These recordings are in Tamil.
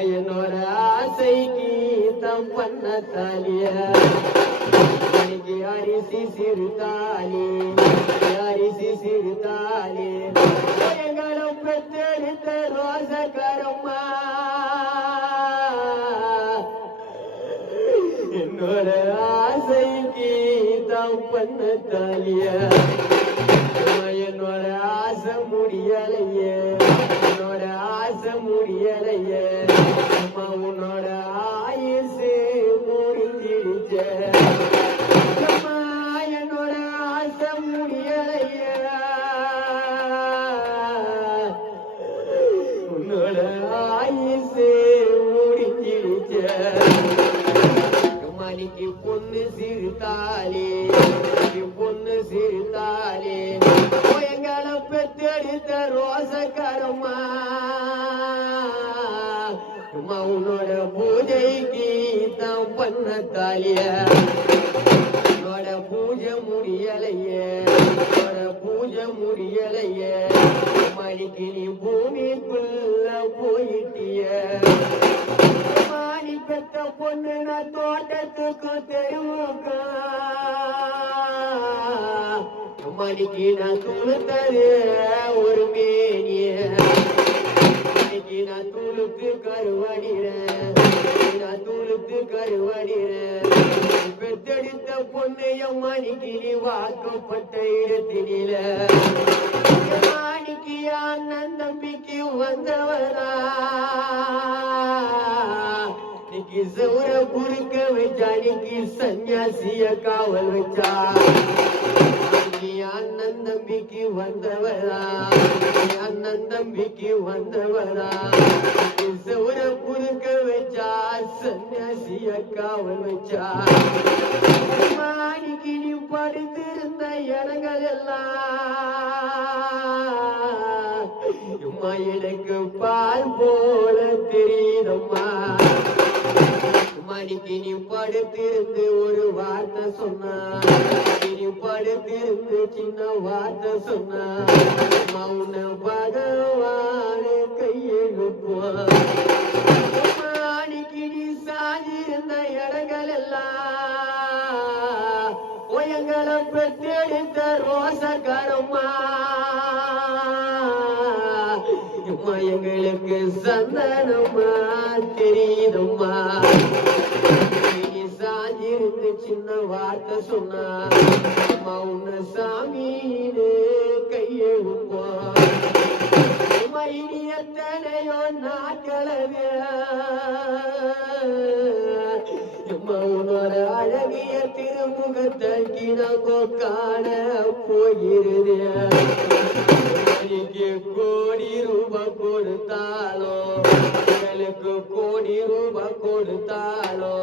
என்னோட ஆசைக்கு தம் பண்ண தாலிய எனக்கு அரிசி சிறுதாலி அரிசி சிறுதாலி எங்களும் பெற்றெடுத்த ரோசகரம்மா என்னோட ஆசைக்கு தம் பண்ண தாலிய என்னோட ஆசை முடியலையே என்னோட ஆசை முடியலையே அம்மா உன்னோட ஆயுசு முடிஞ்சிடுச்ச அம்மா என்னோட ஆசை முடியலையே உன்னோட ஆயுசு முடிஞ்சிடுச்ச மணிக்கு பொண்ணு சிறுத்தாலே பொண்ணு சிறுத்தாலே எங்களை பெற்றெடுத்த ரோசக்காரம்மா உன்னோட பூஜைக்கு தான் பண்ண தாலிய உன்னோட பூஜை முடியலையே உன்னோட பூஜை முடியலையே மணிக்கு நீ பூமிக்குள்ள போயிட்டிய மாணி பெத்த பொண்ணு நான் தோட்டத்துக்கு தெருவுக்கா மணிக்கு நான் துளுத்தது ஒரு மேனிய மணிக்கு நான் துளுக்கு கருவடிறேன் நான் துளுக்கு கருவடிறேன் பெத்தெடுத்த பொண்ணைய மணிக்கு நீ வாக்கப்பட்ட இடத்தினில மணிக்கு அண்ணன் தம்பிக்கு வந்தவரா இன்னைக்கு சௌர குறுக்க வச்சா இன்னைக்கு சன்னியாசிய காவல் வச்சா அண்ணன் தம்பிக்கு வந்தவரா அண்ணன் தம்பிக்கு வந்தவரா சௌர குறுக்க வச்சா சன்னியாசிய காவல் வச்சா மாணிக்கு நீ படித்திருந்த இடங்கள் எல்லாம் எனக்கு பால் போல தெரியுதம்மா மணிக்கு நீ படுத்திருந்து ஒரு வார்த்தை சொன்னா நீ படுத்திருந்து சின்ன வார்த்தை சொன்னா மௌன பகவான கையெழுப்புவான் மணிக்கு நீ சாதிருந்த இடங்கள் எல்லாம் எங்களை பெற்றெடுத்த ரோசக்காரம்மா எங்களுக்கு சந்தனமா தெரியுதம்மா நீ சாஞ்சிருந்து சின்ன வார்த்தை சொன்னா உன்ன சாமின்னு கையெழுப்போம் இனி எத்தனையோ நாட்களவே உன்னோட அழகிய திருமுகத்தை கிணக்கோ காண போயிருது கோடி ரூபாய் கொடுத்தாலோ எனக்கு கோடி ரூபாய் கொடுத்தாலோ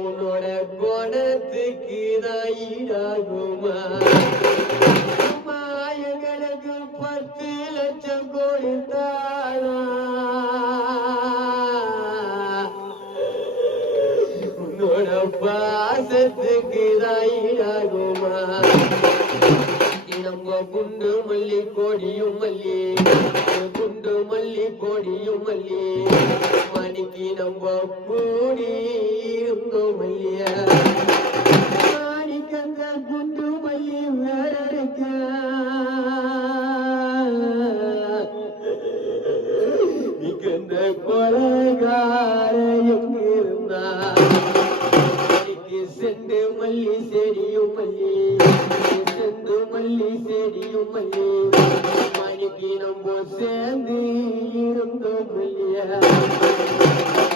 உன்னோட குணத்துக்கு தான் ஈடாகுமா எங்களுக்கு 10 லட்சம் கொடுத்தாலோ உன்னோட பாசத்துக்கு தான் ஈடாகுமா நம்ம குண்டு மல்லி கோடியும் மல்லி குண்டு மல்லி கோடியும் மல்லி மணிக்கு நம்ம கூடி இருந்தோம் மல்லிய மணிக்கந்த குண்டு மல்லி வேற இருக்க இந்த கொலைகார எங்க இருந்தா மணிக்கு செண்டு மல்லி செடியும் மல்லி செந்து மல்லி செடியும் மல்லி மணிக்கு நம்ம சேர்ந்து இருந்தோம் மல்லிய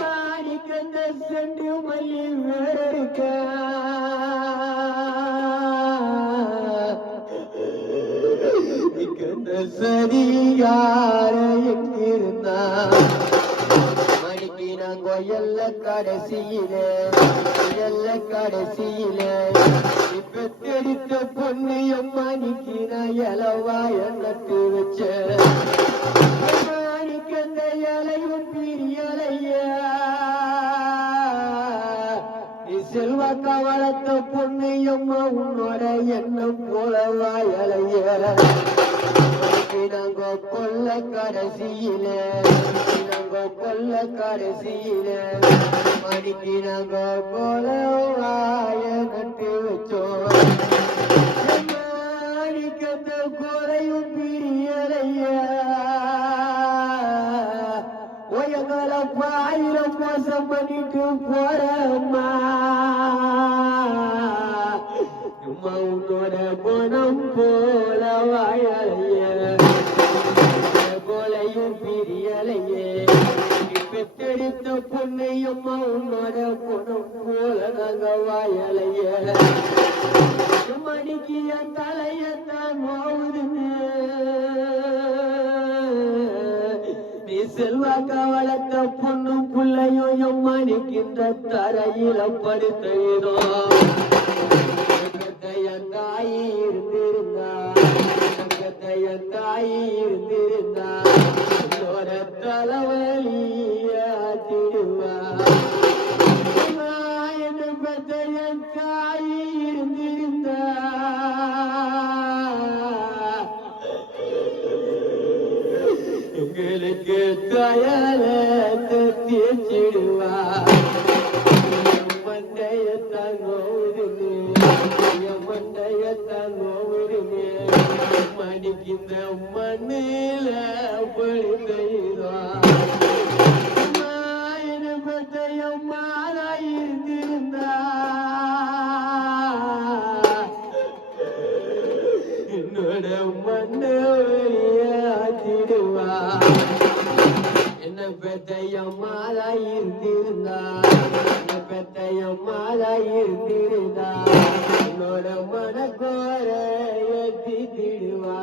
மணிக்கந்த செண்டு மல்லி வேற இருக்க சரியார எங்கிருந்தா மணிக்கு நாங்க கடைசியில இப்ப தெரித்த பொண்ணு மணிக்கு நான் இலவா எண்ணத்து வச்ச மணிக்கு அந்த இலையும் பிரியலையா நீ செல்வாக்கா வளர்த்த பொண்ணையம்மா உன்னோட எண்ணம் போல வாயலைய நாங்க கொல்ல கடைசியில கொல்ல கடைசியில மணிக்கு நாங்க கொல வாய நட்டு வச்சோம் மாணிக்கத்த குறையும் பிரியலைய ஒயங்களை பாயிரம் மோசம் பண்ணிட்டு போறம்மா உன்னோட குணம் போல வாயலைய கொலையும் பிரியலையே பெற்றெடுத்த பொண்ணையம்மா உன்னோட குணம் போல நாங்க வாயலைய மணிக்கு என் தலையத்தான் போகுதுன்னு நீ செல்வாக்க வளர்த்த பொண்ணும் பிள்ளையும் என் மணிக்கின்ற தரையில படுத்தோ என் தாயி இருந்திருந்தா என் தாயி இருந்திருந்தா தலைவலிய திருவா என்ன பெற்ற என் தாயி இருந்திருந்தா எங்களுக்கு தயல தீர்ச்சிடுவா மண்டையத்தான் நோவுதுமே மண்டையத்தான் நோவுதுமே மணிக்கின்ற மண்ணில பழுந்தா என்ன பெற்றையம்மாதா இருந்திருந்தா என்னோட மண்ணு ஆற்றிடுவா என்ன பெற்றையம்மாதா இருந்திருந்தா என்ன பெற்றையம்மாதா இருந்திருந்தா என்னோட மனக்கோர ஏற்றிடுவா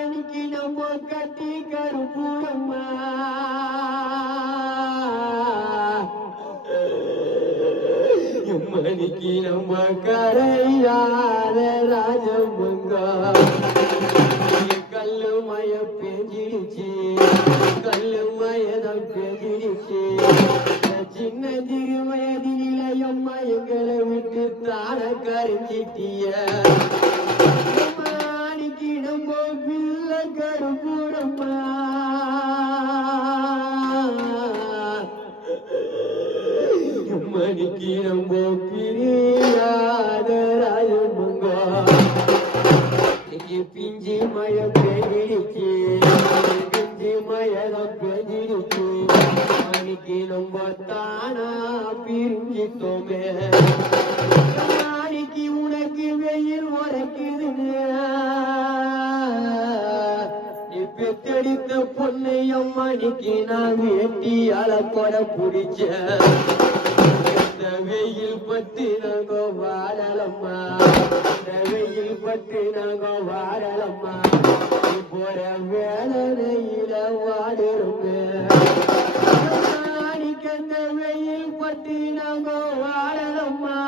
எனக்கு நம்ம கட்டி கருப்பூரம்மா மணிக்கு நம்ம கரையாத ராஜமங்கா கல்லு மய பெஞ்சிடுச்சு கல்லு மயதான் பெஞ்சிடுச்சு சின்ன சிறு வயதில அம்மா எங்களை விட்டு தான கரைஞ்சிட்டிய மாணிக்கு நம்ம பிள்ளை கருப்பூரம்மா மணிக்கு நம்ம பிரியாத ராஜமங்கா பிஞ்சி மய பெஞ்சிடுச்சு பிஞ்சி மயதான் பெஞ்சிடுச்சு மணிக்கு நம்ம தானா பிரிஞ்சிட்டோமே நாளைக்கு உனக்கு வெயில் உரைக்குதுன்னு நீ பெத்தெடுத்த பொண்ணை அம்மானிக்கு நான் வேட்டி அலப்பட பிடிச்ச வெயில் பட்டு நாங்க வாழலம்மா வெயில் பட்டு நாங்க வாழலம்மா போற வேலையில வாடுறோமே கந்த வெயில் பட்டு நாங்க வாழலம்மா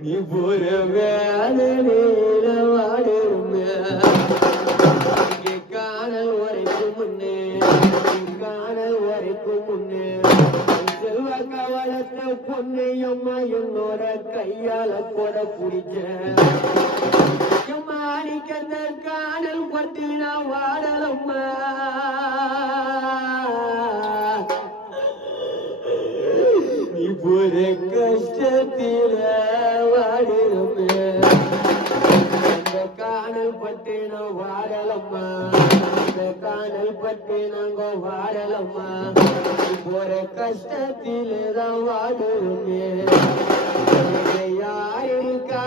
நீ போற வேலையில வாடுறோமே காணல் வரைக்கும் முன்னே செல்வாக்க வளர்த்த பொண்ணையம்மா என்னோட கையால கூட பிடிச்ச மாணிக்கந்த காணல் பட்டு நான் வாடலம்மா நீ போற கஷ்டத்தில வாடுறமே காணல் பட்டு நான் வாடலம்மா காணல் பட்டு நாங்க வாழலம்மா போற கஷ்டத்தில்தான் வாடுமே யார் இருக்கா